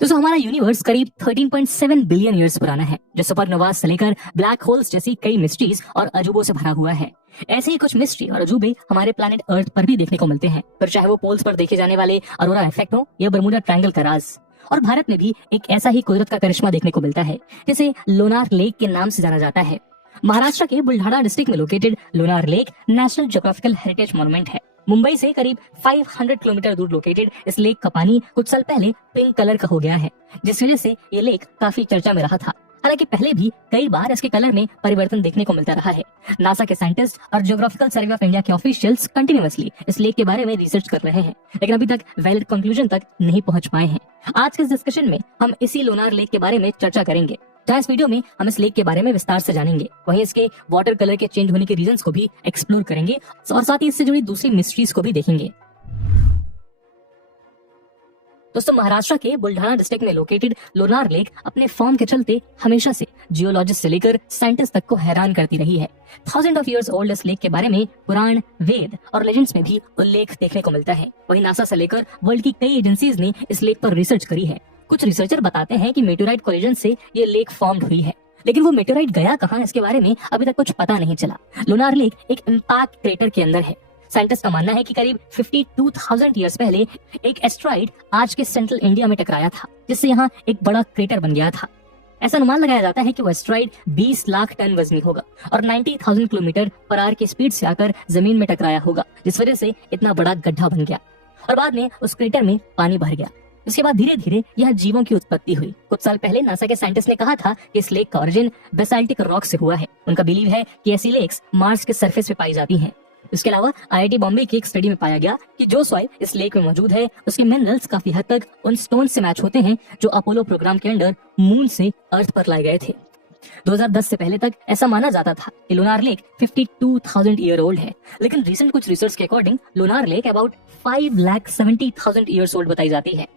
दोस्तों हमारा यूनिवर्स करीब 13.7 बिलियन ईयर्स पुराना है, जो सुपरनोवास से लेकर ब्लैक होल्स जैसी कई मिस्ट्रीज और अजूबों से भरा हुआ है। ऐसे ही कुछ मिस्ट्री और अजूबे हमारे प्लैनेट अर्थ पर भी देखने को मिलते हैं, फिर चाहे वो पोल्स पर देखे जाने वाले अरोरा इफेक्ट हो या बरमूडा ट्रायंगल का राज। और भारत में भी एक ऐसा ही कुदरत का करिश्मा देखने को मिलता है, जिसे लोनार लेक के नाम से जाना जाता है। महाराष्ट्र के बुल्ढाना डिस्ट्रिक्ट में located Lonar lake national geographical heritage monument है। मुंबई से करीब 500 किलोमीटर दूर लोकेटेड इस लेक का पानी कुछ साल पहले पिंक कलर का हो गया है, जिस वजह से ये लेक काफी चर्चा में रहा था। हालांकि पहले भी कई बार इसके कलर में परिवर्तन देखने को मिलता रहा है। नासा के साइंटिस्ट और ज्योग्राफिकल सर्वे ऑफ इंडिया के ऑफिशियल्स कंटिन्यूअसली इस लेक के बारे में रिसर्च कर रहे हैं, लेकिन अभी तक वैलिड कंक्लूजन तक नहीं पहुंच पाए हैं। आज के इस डिस्कशन में हम इसी लोनार लेक के बारे में चर्चा करेंगे। जहाँ इस वीडियो में हम इस लेक के बारे में विस्तार से जानेंगे, वहीं इसके वाटर कलर के चेंज होने के रीजंस को भी एक्सप्लोर करेंगे और साथ ही इससे जुड़ी दूसरी मिस्ट्रीज को भी देखेंगे। दोस्तों महाराष्ट्र के बुल्ढाना डिस्ट्रिक्ट में लोकेटेड लोनार लेक अपने फॉर्म के चलते हमेशा से जियोलॉजिस्ट से लेकर साइंटिस्ट तक को हैरान करती रही है। थाउजेंड ऑफ इयर्स ओल्ड इस लेक के बारे में पुराण, वेद और लेजेंड्स में भी उल्लेख देखने को मिलता है। वहीं नासा से लेकर वर्ल्ड की कई एजेंसीज ने इस लेक पर रिसर्च करी है। कुछ रिसर्चर बताते हैं कि मेटेओराइट कोलिजन से ये लेक फॉर्म्ड हुई है, लेकिन वो मेटेओराइट गया कहाँ, इसके बारे में अभी तक कुछ पता नहीं चला। लोनार लेक एक इम्पैक्ट क्रेटर के अंदर है। साइंटिस्ट का मानना है कि करीब 52,000 ईयर्स पहले एक एस्ट्रॉइड आज के सेंट्रल इंडिया में टकराया था, जिससे यहाँ एक बड़ा क्रेटर बन गया था। ऐसा अनुमान लगाया जाता है कि वो एस्ट्रॉइड 20 लाख टन वजनी होगा और 90,000 किलोमीटर पर आवर की स्पीड से आकर जमीन में टकराया होगा, जिस वजह से इतना बड़ा गड्ढा बन गया और बाद में उस क्रेटर में पानी भर गया। इसके बाद धीरे धीरे यह जीवों की उत्पत्ति हुई। कुछ साल पहले नासा के साइंटिस्ट ने कहा था कि इस लेक का ओरिजिन बेसाल्टिक रॉक से हुआ है। उनका बिलीव है कि ऐसी लेक्स मार्स के सरफेस पे पाई जाती हैं। इसके अलावा आईआईटी बॉम्बे की एक स्टडी में पाया गया कि जो सॉइल इस लेक में मौजूद है, उसके मिनरल्स काफी हद तक उन स्टोन से मैच होते हैं जो अपोलो प्रोग्राम के अंडर मून से अर्थ पर लाए गए थे। 2010 से पहले तक ऐसा माना जाता था कि लोनार लेक 52,000 ईयर ओल्ड है, लेकिन रिसेंट कुछ रिसर्च के according Lonar lake about 5,70,000 years old बताई जाती है।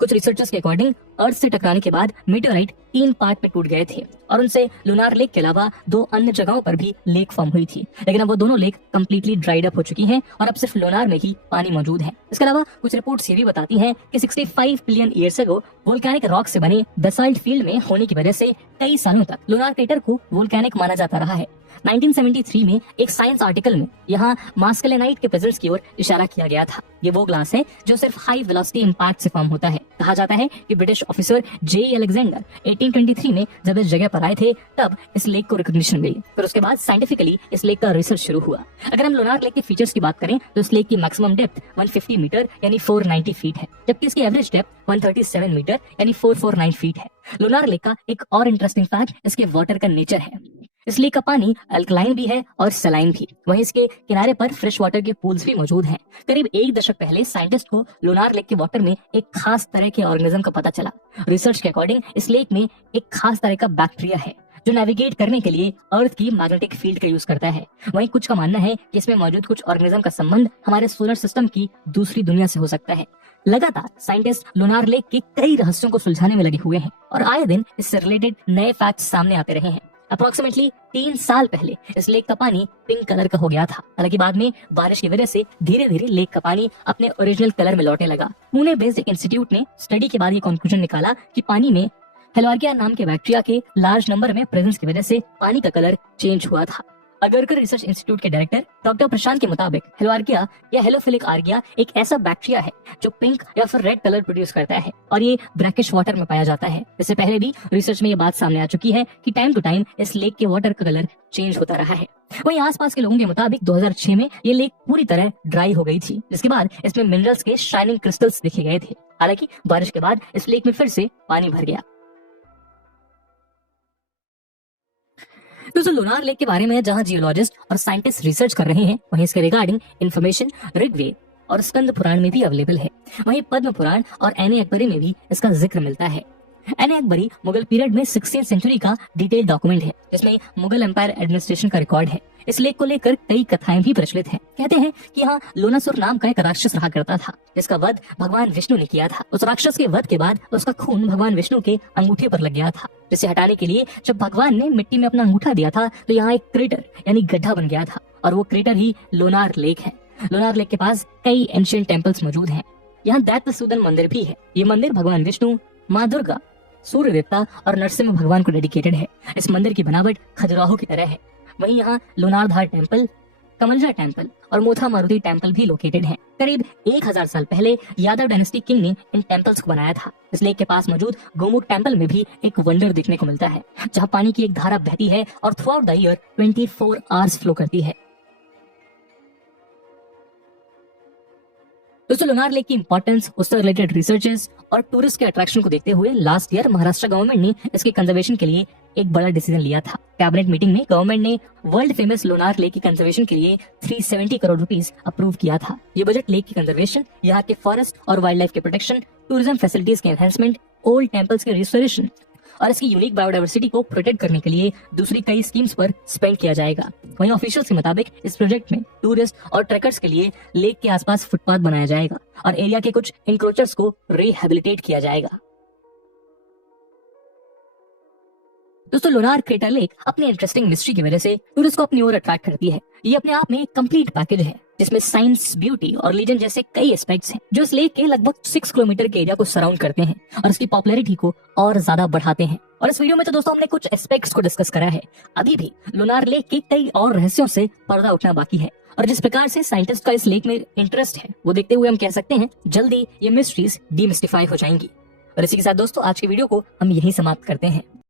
कुछ रिसर्चर्स के अकॉर्डिंग अर्थ से टकराने के बाद मेटेओराइट 3 पार्ट में टूट गए थे और उनसे लोनार लेक के अलावा 2 अन्य जगहों पर भी लेक फॉर्म हुई थी, लेकिन अब वो दोनों लेक कंप्लीटली ड्राइड अप हो चुकी हैं और अब सिर्फ लोनार में ही पानी मौजूद है। इसके अलावा कुछ रिपोर्ट्स ये भी बताती हैं कि 65 billion years ago volcanic rock से बने बेसाल्ट फील्ड में होने की वजह से कई सालों तक लोनार क्रेटर को वोल्केनिक माना जाता रहा है। 1973 में एक साइंस आर्टिकल में यहाँ मास्केलेनाइट के प्रेजेंस की ओर इशारा किया गया था। ये वो ग्लास है जो सिर्फ हाई वेलोसिटी इंपैक्ट से फॉर्म होता है। कहा जाता है कि ब्रिटिश ऑफिसर जे अलेक्जेंडर 1823 में जब इस जगह पर आए थे, तब इस लेक को रिकॉग्निशन मिली। फिर उसके बाद साइंटिफिकली इस लेक का रिसर्च शुरू हुआ। अगर हम लोनार लेक के फीचर्स की बात करें तो इस लेक की मैक्सिमम डेप्थ 150 मीटर यानी 490 फीट है, जबकि इसकी एवरेज डेप्थ 137 मीटर यानी 449 फीट है। लोनार लेक का एक और इंटरेस्टिंग फैक्ट इसके वाटर का नेचर है। इस लेक का पानी अल्कलाइन भी है और सलाइन भी। वहीं इसके किनारे पर फ्रेश वाटर के पूल्स भी मौजूद हैं। करीब 1 दशक पहले साइंटिस्ट को लोनार लेक के वाटर में एक खास तरह के ऑर्गेनिज्म का पता चला। रिसर्च के अकॉर्डिंग इस लेक में एक खास तरह का बैक्टीरिया है जो नेविगेट करने के लिए अर्थ की मैग्नेटिक फील्ड का यूज करता है। वहीं कुछ का मानना है कि इसमें मौजूद कुछ ऑर्गेनिज्म का संबंध हमारे सोलर सिस्टम की दूसरी दुनिया से हो सकता है। लगातार साइंटिस्ट लोनार लेक के कई रहस्यों को सुलझाने में लगे हुए हैं और आए दिन इससे रिलेटेड नए फैक्ट्स सामने आते रहे हैं। अप्रोक्सीमेटली 3 साल पहले इस लेक का पानी पिंक कलर का हो गया था। हालांकि बाद में बारिश की वजह से धीरे धीरे लेक का पानी अपने ओरिजिनल कलर में लौटने लगा। पुणे बेस्ड एक इंस्टीट्यूट ने स्टडी के बाद ये कंक्लूजन निकाला कि पानी में हेलोआर्किया नाम के बैक्टीरिया के लार्ज नंबर में प्रेजेंस की वजह से पानी का कलर चेंज हुआ था। अगरकर रिसर्च इंस्टीट्यूट के डायरेक्टर डॉक्टर प्रशांत के मुताबिक हेलोआर्किया या हेलोफिलिक आर्किया एक ऐसा बैक्टीरिया है जो पिंक या फिर रेड कलर प्रोड्यूस करता है और ये ब्रैकिश वाटर में पाया जाता है। इससे पहले भी रिसर्च में ये बात सामने आ चुकी है कि टाइम टू टाइम इस लेक के वाटर का कलर चेंज होता रहा है। वहीं आसपास के लोगों के मुताबिक 2006 में ये लेक पूरी तरह ड्राई हो गई थी, जिसके बाद इसमें मिनरल्स के शाइनिंग क्रिस्टल्स देखे गए थे। हालांकि बारिश के बाद इस लेक में फिर से पानी भर गया। दोस्तों लोनार लेक के बारे में जहां जियोलॉजिस्ट और साइंटिस्ट रिसर्च कर रहे हैं, वहीं इसके रिगार्डिंग इन्फॉर्मेशन ऋग्वेद और स्कंद पुराण में भी अवेलेबल है। वहीं पद्म पुराण और एने अकबरी में भी इसका जिक्र मिलता है। एने अकबरी मुगल पीरियड में 16th सेंचुरी का डिटेल्ड डॉक्यूमेंट है, जिसमें मुगल एम्पायर एडमिनिस्ट्रेशन का रिकॉर्ड है। इस लेक को लेकर कई कथाएं भी प्रचलित हैं। कहते हैं कि यहाँ लोनासुर नाम का एक राक्षस रहा करता था, जिसका वध भगवान विष्णु ने किया था। उस राक्षस के वध के बाद उसका खून भगवान विष्णु के अंगूठे पर लग गया था, जिसे हटाने के लिए जब भगवान ने मिट्टी में अपना अंगूठा दिया था तो यहाँ एक क्रेटर यानी गड्ढा बन गया था और वो क्रेटर ही लोनार लेक है। लोनार लेक के पास कई एंशिएंट टेम्पल्स मौजूद हैं। यहाँ दैत्यसूदन मंदिर भी है। ये मंदिर भगवान विष्णु, माँ दुर्गा, सूर्य देवता और नरसिंह भगवान को डेडिकेटेड है। इस मंदिर की बनावट खजुराहो की तरह है। वहीं यहाँ लोनारधार टेम्पल, कमलजा टेम्पल और मोथा मारुति टेम्पल भी लोकेटेड हैं। करीब 1000 साल पहले यादव डायनेस्टी किंग ने इन टेम्पल्स को बनाया था। इस लेक के पास मौजूद गोमुख टेम्पल में भी एक वंडर देखने को मिलता है, जहाँ पानी की एक धारा बहती है और through out the year 24 hours flow करती है। दोस्तों, लोनार लेक की इंपॉर्टेंस, उससे रिलेटेड रिसर्चेस और टूरिस्ट के अट्रैक्शन को देखते हुए लास्ट ईयर महाराष्ट्र गवर्नमेंट ने इसके कंजर्वेशन के लिए एक बड़ा डिसीजन लिया था। कैबिनेट मीटिंग में गवर्नमेंट ने वर्ल्ड फेमस लोनार लेक की कंजर्वेशन के लिए 370 करोड़ रुपीस अप्रूव किया था। ये बजट लेक की कंजर्वेशन, यहाँ के फॉरेस्ट और वाइल्ड लाइफ के प्रोटेक्शन, टूरिज्म फैसिलिटीज के एनहेंसमेंट, ओल्ड टेम्पल्स के रिस्टोरेशन और इसकी यूनिक बायोडाइवर्सिटी को प्रोटेक्ट करने के लिए दूसरी कई स्कीम्स पर स्पेंड किया जाएगा। वहीं ऑफिशियल्स के मुताबिक इस प्रोजेक्ट में टूरिस्ट और ट्रैकर्स के लिए लेक के आसपास फुटपाथ बनाया जाएगा और एरिया के कुछ इंक्रोचर्स को रिहेबिलिटेट किया जाएगा। दोस्तों, लोनार क्रेटर लेक अपनी इंटरेस्टिंग मिस्ट्री की वजह से टूरिस्ट को अपनी ओर अट्रैक्ट करती है। ये अपने आप में एक कंप्लीट पैकेज है, जिसमें साइंस, ब्यूटी और लीजेंड जैसे कई एस्पेक्ट्स हैं, जो इस लेक के लगभग 6 किलोमीटर के एरिया को सराउंड करते हैं और इसकी पॉपुलैरिटी को और ज्यादा बढ़ाते हैं। और इस वीडियो में तो दोस्तों हमने कुछ एस्पेक्ट्स को डिस्कस करा है। अभी भी लोनार लेक के कई और रहस्यों से पर्दा उठना बाकी है और जिस प्रकार से साइंटिस्ट का इस लेक में इंटरेस्ट है, वो देखते हुए हम कह सकते हैं जल्दी ये मिस्ट्रीज डीमिस्टिफाई हो जाएंगी। और इसी के साथ दोस्तों आज की वीडियो को हम यहीं समाप्त करते हैं।